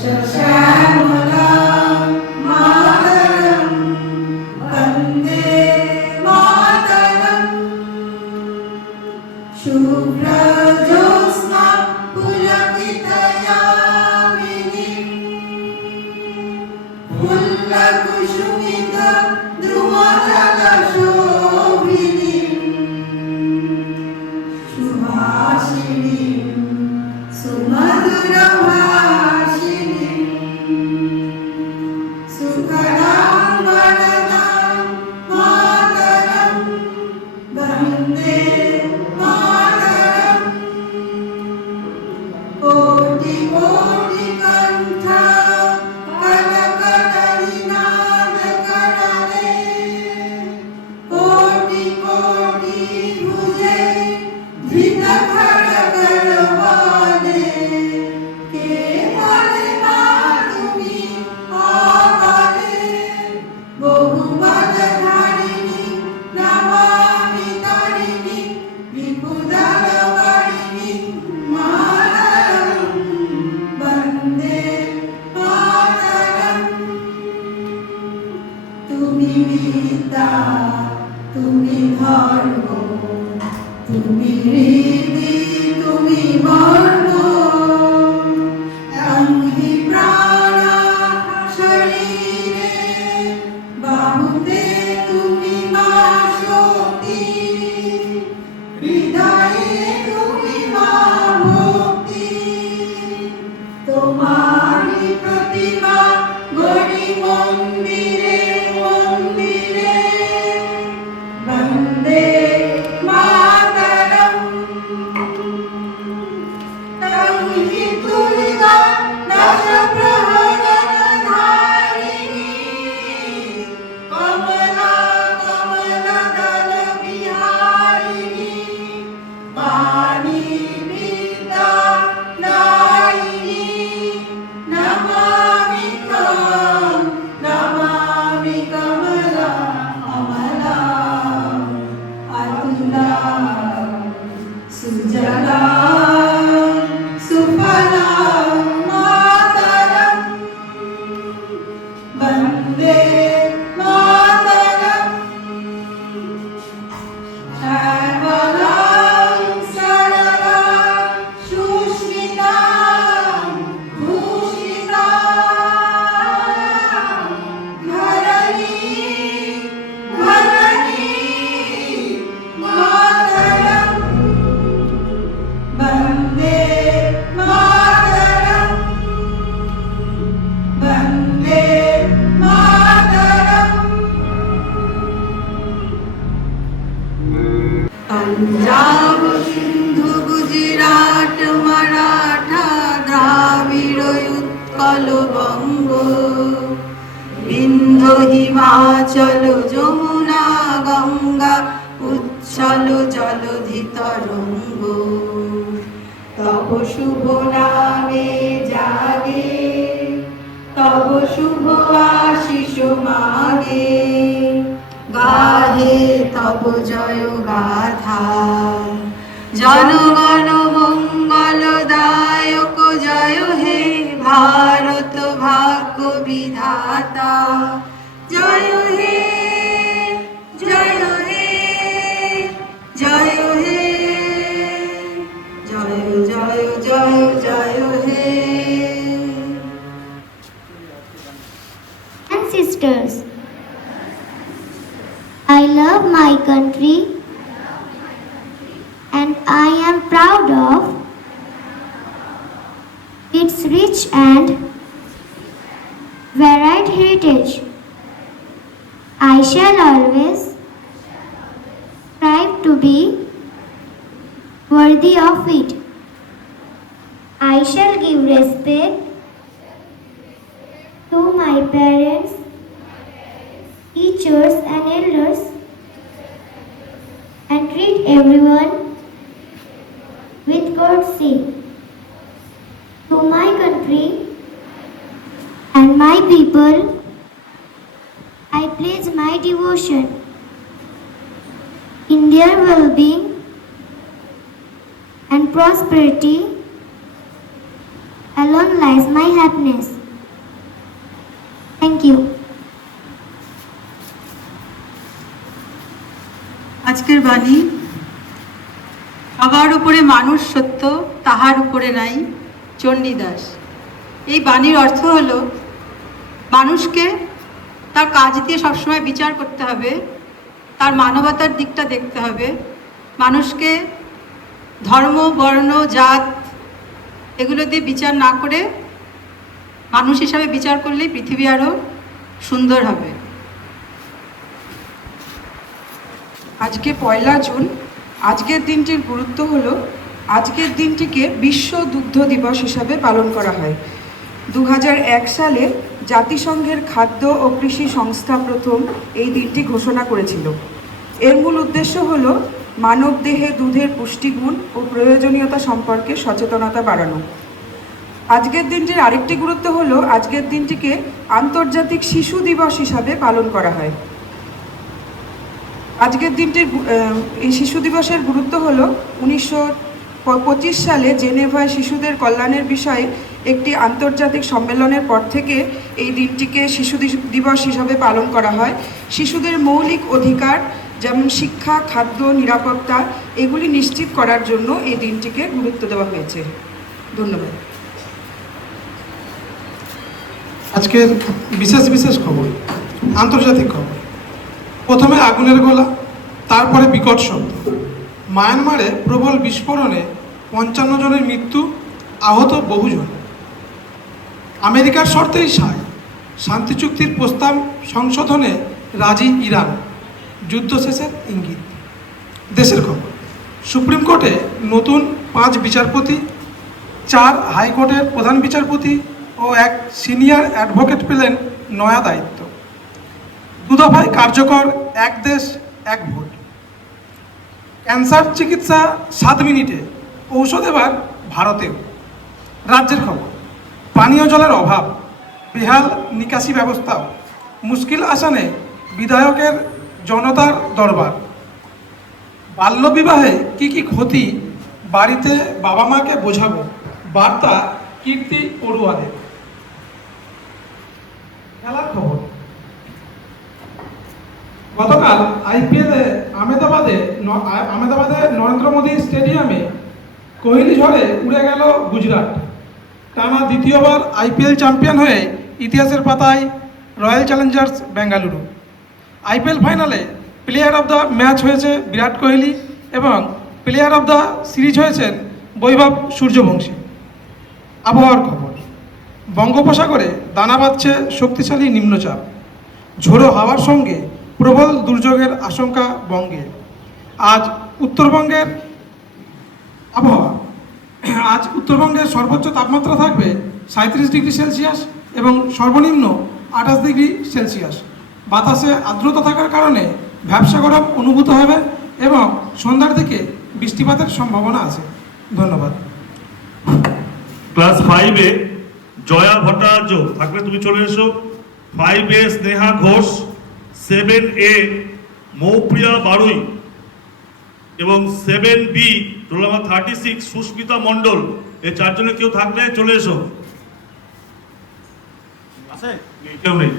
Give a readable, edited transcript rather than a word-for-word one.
श्यामलां मातरं वन्दे मातरम् शुभ्रज्योत्स्ना पुलकितयामिनीं फुल्लकुसुमितद्रुमदलशोभिनीं सुहासिनीं सुमधुरभाषिणीं सुकरां वरदां मातरं वन्दे मातरम् कोटि कोटि कंठ कनकनिनाद करणे कोटि कोटि भुजे धृत खड्गरवाणे केवल मातुमी आवारे बहुमदधारिणी नमामि तारिणी विपुदलवारिणी मातरं वन्दे मातरम् তুমি বিদ্যা তুমি ধর্ম তুমি রীতি তুমি মর্ম অঙ্গি প্রাণ শরীরে বাহুতে তুমি মা শক্তি হৃদয়ে তুমি মা ভক্তি তোমারি প্রতিমা গড়ি মন্দিরে মন্দিরে বন্দে মাতরম তংহি তুলিকা দশ প্রহরণধারিণী কমলা কমলা দল বিহারিণী বাণী বিদ্যা নারিণী নমামি ত্বাং নমামি কমলা অমলা অতুলা সুজলা সুফলা মাতরম বন্দে মাতরম শ্যামলাং সরলাং সুস্মিতাং ভূষিতাং ধরণী ধরণী মাতরম বন্দে মাতরম বন্দে মাতরম पंजाब सिंधु गुजरात मराठा द्राविड़ उत्कल बंग विंध्य हिमाचल যমুনা গঙ্গা উচ্ছল জলধি তরঙ্গ তব শুভ নামে জাগে তব শুভ আশিস মাগে গাহে তব জয় গাথা জনগণ মঙ্গলদায়ক জয় হে ভারত ভাগ্য বিধাতা জয় হে জয় হে জয় হে জয় জয় জয় জয় হে And sisters, I love my country and I am proud of its rich and varied heritage. I shall always strive to be worthy of it. I shall give respect to my parents, teachers and elders, and treat everyone with courtesy. To my country and my people, I pledge my devotion in their well-being and prosperity alone lies my happiness. Thank you. আজকের বাণী, সবার উপরে মানুষ সত্য, তাহার উপরে নাই, চণ্ডীদাস। এই বাণীর অর্থ হলো মানুষকে তার কাজ দিয়ে সবসময় বিচার করতে হবে, তার মানবতার দিকটা দেখতে হবে। মানুষকে ধর্ম, বর্ণ, জাত এগুলো দিয়ে বিচার না করে মানুষ হিসাবে বিচার করলেই পৃথিবী আরও সুন্দর হবে। আজকে 1 জুন। আজকের দিনটির গুরুত্ব হলো, আজকের দিনটিকে বিশ্ব দুগ্ধ দিবস হিসাবে পালন করা হয়। 2001 সালে জাতিসংঘের খাদ্য ও কৃষি সংস্থা প্রথম এই দিনটি ঘোষণা করেছিল। এর মূল উদ্দেশ্য হলো মানবদেহে দুধের পুষ্টিগুণ ও প্রয়োজনীয়তা সম্পর্কে সচেতনতা বাড়ানো। আজকের দিনটির আরেকটি গুরুত্ব হলো, আজকের দিনটিকে আন্তর্জাতিক শিশু দিবস হিসাবে পালন করা হয়। আজকের দিনটির এই শিশু দিবসের গুরুত্ব হলো 1925 সালে জেনেভায় শিশুদের কল্যাণের বিষয়ে একটি আন্তর্জাতিক সম্মেলনের পর থেকে এই দিনটিকে শিশু দিবস হিসাবে পালন করা হয়। শিশুদের মৌলিক অধিকার যেমন শিক্ষা, খাদ্য, নিরাপত্তা এগুলি নিশ্চিত করার জন্য এই দিনটিকে গুরুত্ব দেওয়া হয়েছে। ধন্যবাদ। আজকের বিশেষ বিশেষ খবর, আন্তর্জাতিক খবর। প্রথমে আগুনের গোলা, তারপরে বিকট শব্দ। মায়ানমারে প্রবল বিস্ফোরণে 55 জনের মৃত্যু, আহত বহুজন। আমেরিকার শর্তেই শান্তি চুক্তির প্রস্তাব সংশোধনে রাজি ইরান, যুদ্ধ শেষের ইঙ্গিত। দেশের খবর, সুপ্রিম কোর্টে নতুন 5 বিচারপতি, 4 হাইকোর্টের প্রধান বিচারপতি ও 1 সিনিয়র অ্যাডভোকেট পেলেন নয়া দায়িত্ব। 2 দফায় কার্যকর 1 দেশ 1 ভোট। ক্যান্সার চিকিৎসা 7 মিনিটে, ঔষধ এবার ভারতেও। রাজ্যের খবর, পানীয় জলের অভাব, বেহাল নিকাশি ব্যবস্থাও, মুশকিল আসানে বিধায়কের জনতার দরবার। বাল্যবিবাহে কি ক্ষতি, বাড়িতে বাবা মাকে বোঝাবো, বার্তা কীর্তি পড়ুয়াদের। খেলার খবর, গতকাল আইপিএলে আহমেদাবাদে নরেন্দ্র মোদী স্টেডিয়ামে কোহলি ঝড়ে উড়ে গেল গুজরাট। টানা দ্বিতীয়বার আইপিএল চ্যাম্পিয়ন হয়ে ইতিহাসের পাতায় রয়্যাল চ্যালেঞ্জার্স বেঙ্গালুরু। আইপিএল ফাইনালে প্লেয়ার অফ দ্য ম্যাচ হয়েছে বিরাট কোহলি এবং প্লেয়ার অফ দ্য সিরিজ হয়েছেন বৈভব সূর্যবংশী। আবহাওয়ার খবর, বঙ্গোপসাগরে দানা বাঁধছে শক্তিশালী নিম্নচাপ, ঝোড়ো হাওয়ার সঙ্গে প্রবল দুর্যোগের আশঙ্কা বঙ্গে। আজ উত্তরবঙ্গের আবহাওয়া, আজ উত্তরবঙ্গের সর্বোচ্চ তাপমাত্রা থাকবে 37 ডিগ্রি সেলসিয়াস এবং সর্বনিম্ন 28 ডিগ্রি সেলসিয়াস। বাতাসে আর্দ্রতা থাকার কারণে ভ্যাপসা গরম অনুভূত হবে এবং সন্ধ্যার দিকে বৃষ্টিপাতের সম্ভাবনা আছে। ধন্যবাদ। ক্লাস 5-এ জয়া ভট্টাচার্য থাকলে তুমি চলে এসো। 5-এ স্নেহা ঘোষ, 7A মৌপ্রিয়া বারুই এবং 7B রোল নাম্বার 36 সুস্মিতা মণ্ডল। এই 4 জনে কেউ থাকলে চলে এসো। আছে কেউ নেই?